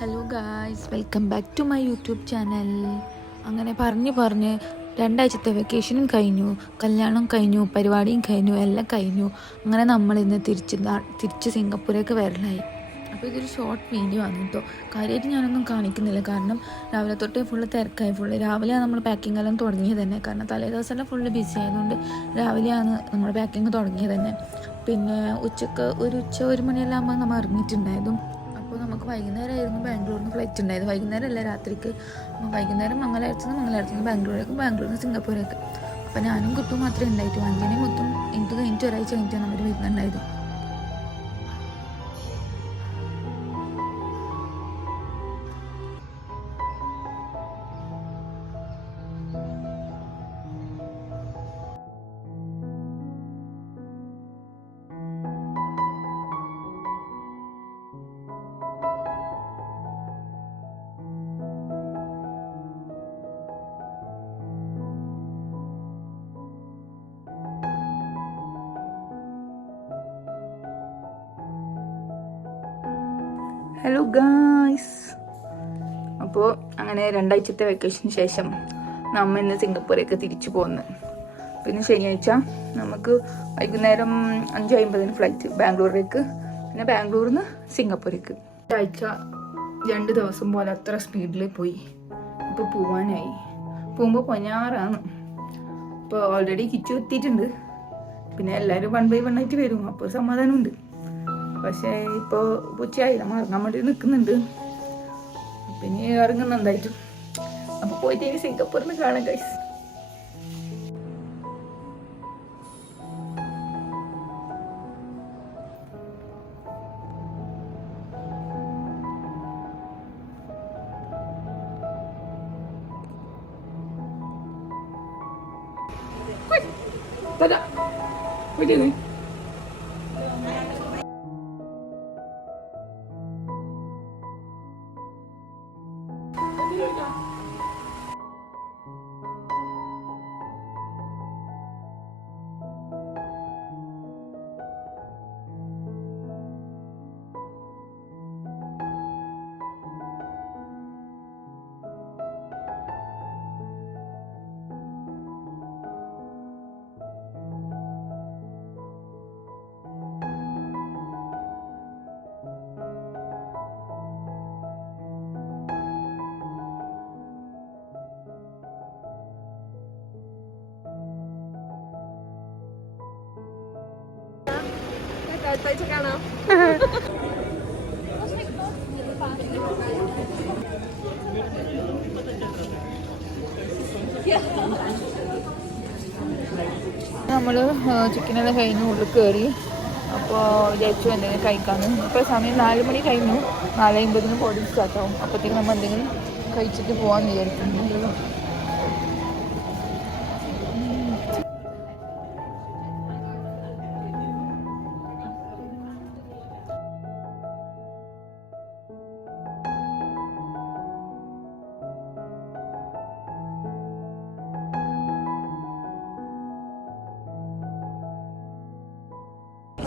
Hello guys, welcome back to my YouTube channel. അങ്ങനെ പറഞ്ഞ് രണ്ടാഴ്ചത്തെ വെക്കേഷനും കഴിഞ്ഞു, കല്യാണം കഴിഞ്ഞു, പരിപാടിയും കഴിഞ്ഞു, എല്ലാം കഴിഞ്ഞു. അങ്ങനെ നമ്മളിന്ന് തിരിച്ച് സിംഗപ്പൂരേക്ക് വരലായി. അപ്പോൾ ഇതൊരു ഷോർട്ട് വീഡിയോ ആണ് കേട്ടോ. കാര്യമായിട്ട് ഞാനൊന്നും കാണിക്കുന്നില്ല, കാരണം രാവിലെ തൊട്ടേ ഫുള്ള് തിരക്കായി. രാവിലെയാണ് നമ്മൾ പാക്കിംഗ് എല്ലാം തുടങ്ങിയത് തന്നെ, കാരണം തലേ ദിവസമെല്ലാം ഫുള്ള് ബിസി ആയതുകൊണ്ട് രാവിലെയാണ് നമ്മൾ പാക്കിങ് തുടങ്ങിയത് തന്നെ. പിന്നെ ഒരു മണിയെല്ലാം ആകുമ്പോൾ നമ്മൾ ഇറങ്ങിയിട്ടുണ്ടായതും. അപ്പോൾ നമുക്ക് വൈകുന്നേരമായിരുന്നു ബാംഗ്ലൂരിൽ നിന്ന് ഫ്ലൈറ്റ് ഉണ്ടായത്. വൈകുന്നേരമല്ല, രാത്രിക്ക്. വൈകുന്നേരം മംഗലാപുരത്ത് ബാംഗ്ലൂരിൽ നിന്ന് സിംഗപ്പൂരേക്ക്. അപ്പോൾ ഞാനും കുട്ടും മാത്രമേ ഉണ്ടായിട്ടു. അഞ്ചിനെയും മൊത്തം എനിക്ക് കഴിഞ്ഞിട്ട് ഒരാഴ്ച കഴിഞ്ഞിട്ടാണ് അവർ വരുന്നുണ്ടായത്. ഹലോ ഗായ്സ്, അപ്പോൾ അങ്ങനെ രണ്ടാഴ്ചത്തെ വെക്കേഷന് ശേഷം നമ്മ ഇന്ന് സിംഗപ്പൂരേക്ക് തിരിച്ചു പോന്ന്. പിന്നെ ശനിയാഴ്ച നമുക്ക് വൈകുന്നേരം 5:50 ഫ്ലൈറ്റ് ബാംഗ്ലൂരിലേക്ക്, പിന്നെ ബാംഗ്ലൂരിൽ നിന്ന് സിംഗപ്പൂരേക്ക്. ആഴ്ച 2 ദിവസം പോലെ അത്ര സ്പീഡിൽ പോയി. ഇപ്പോൾ പോവാനായി, പോകുമ്പോൾ 16 ഇപ്പോൾ ഓൾറെഡി കിച്ചു എത്തിയിട്ടുണ്ട്. പിന്നെ എല്ലാവരും 1 by 1 ആയിട്ട് വരും, അപ്പോൾ സമാധാനമുണ്ട്. പക്ഷേ ഇപ്പോൾ ഉച്ചയായി, നമ്മൾ ഇറങ്ങാൻ വേണ്ടി നിൽക്കുന്നുണ്ട്. പിന്നെ ഇറങ്ങുന്നുണ്ടായിട്ടും അപ്പോൾ പോയിട്ട് ഇനി സിംഗപ്പൂരിൽ കാണാം ഗൈസ്. നമ്മൾ ചിക്കനെല്ലാം കഴിഞ്ഞു ഉള്ളിൽ കയറി. അപ്പോൾ വിചാരിച്ചു എന്തെങ്കിലും കഴിക്കാമെന്ന്. ഇപ്പോൾ സമയം 4 മണി കഴിഞ്ഞു. 4:50 ബോർഡിങ് സ്റ്റാർട്ടാവും. അപ്പോഴത്തേക്ക് നമ്മൾ എന്തെങ്കിലും കഴിച്ചിട്ട് പോകാമെന്ന് വിചാരിക്കുന്നു.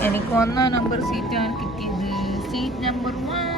എനിക്ക് 1 നമ്പർ സീറ്റാണ് കിട്ടിയത്. Seat number 1.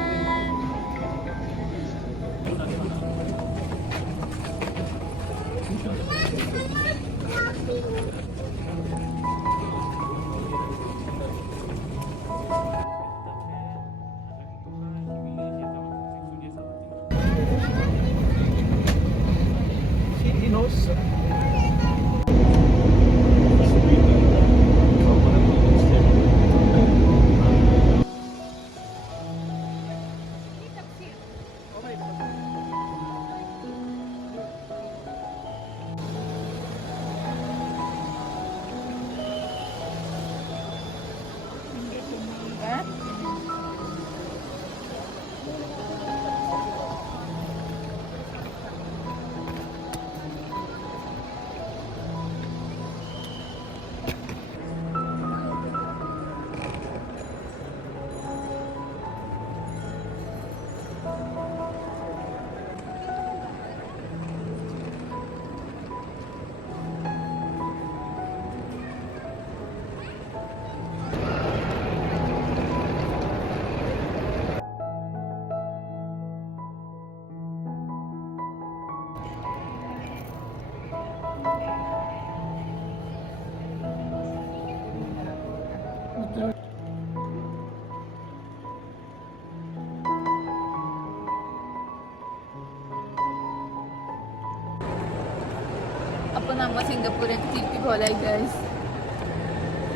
അപ്പോൾ നമ്മൾ സിംഗപ്പൂരേക്ക് തിരിച്ചു പോലായി ഗൈസ്.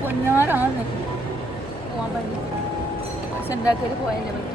പൊന്നാറാണ് പോകാൻ പറ്റും. സെൻറ്റാക്കയിൽ പോയാലേ പറ്റും.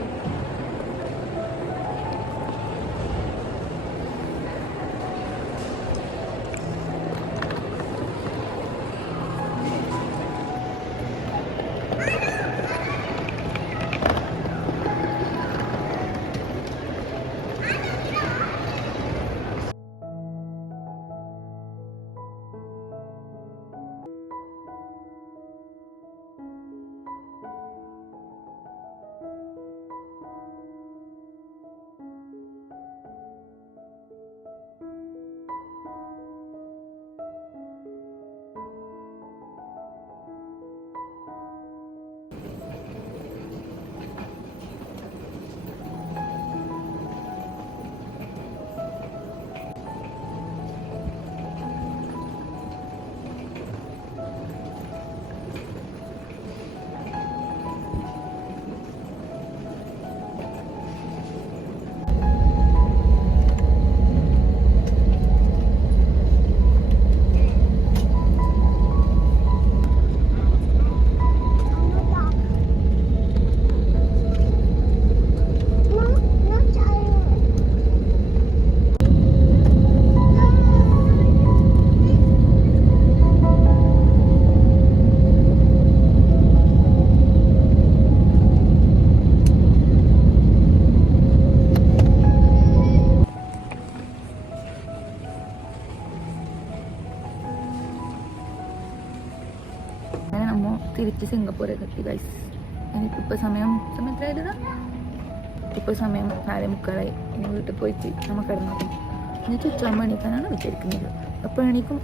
തിരിച്ച് സിംഗപ്പൂരൊക്കെ എത്തി ഗൈസ്. എനിക്കിപ്പോൾ സമയം എത്രയായതാ? ഇപ്പോൾ സമയം 4:45. ഇനി വീട്ടിൽ പോയിട്ട് നമ്മൾ കിടന്നു. എന്നിട്ട് ഉച്ചയാകുമ്പോൾ എണീക്കാനാണ് വിചാരിക്കുന്നത്. അപ്പോൾ എണീക്കും.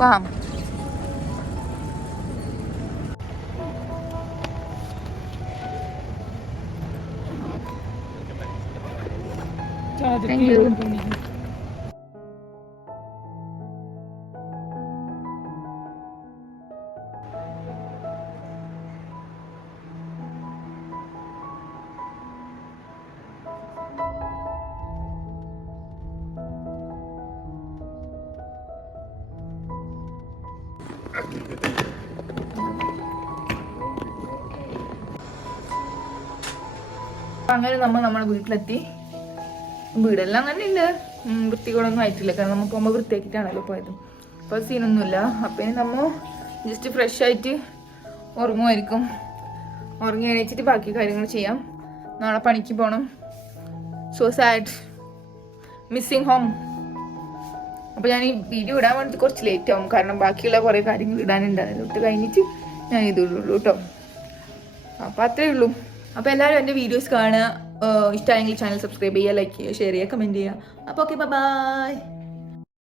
Paham? Thank you. അങ്ങനെ നമ്മുടെ വീട്ടിലെത്തി. വീടെല്ലാം തന്നെ ഉണ്ട്, വൃത്തികളൊന്നും ആയിട്ടില്ല. കാരണം നമ്മൾ പോകുമ്പോൾ വൃത്തിയാക്കിയിട്ടാണല്ലോ പോയത്. അപ്പോൾ സീനൊന്നുമില്ല. അപ്പം ഇനി നമ്മൾ ജസ്റ്റ് ഫ്രഷ് ആയിട്ട് ഉറങ്ങുമായിരിക്കും. ഉറങ്ങി എണീച്ചിട്ട് ബാക്കി കാര്യങ്ങൾ ചെയ്യാം. നാളെ പണിക്ക് പോകണം. So sad, missing home. അപ്പോൾ ഞാൻ ഈ വീഡിയോ ഇടാൻ വേണ്ടിയിട്ട് കുറച്ച് ലേറ്റ് ആവും. കാരണം ബാക്കിയുള്ള കുറേ കാര്യങ്ങൾ ഇടാനുണ്ടായിരുന്നു. ഇട്ട് കഴിഞ്ഞിട്ട് ഞാൻ ഇതുള്ളൂ കേട്ടോ. അപ്പോൾ അത്രയേ ഉള്ളൂ. അപ്പോൾ എല്ലാവരും എൻ്റെ വീഡിയോസ് കാണുക. ഇഷ്ടമായെങ്കിൽ ചാനൽ സബ്സ്ക്രൈബ് ചെയ്യുക, ലൈക്ക് ചെയ്യുക, ഷെയർ ചെയ്യുക, കമൻറ്റ് ചെയ്യുക. അപ്പോൾ ഓക്കെ, ബൈ.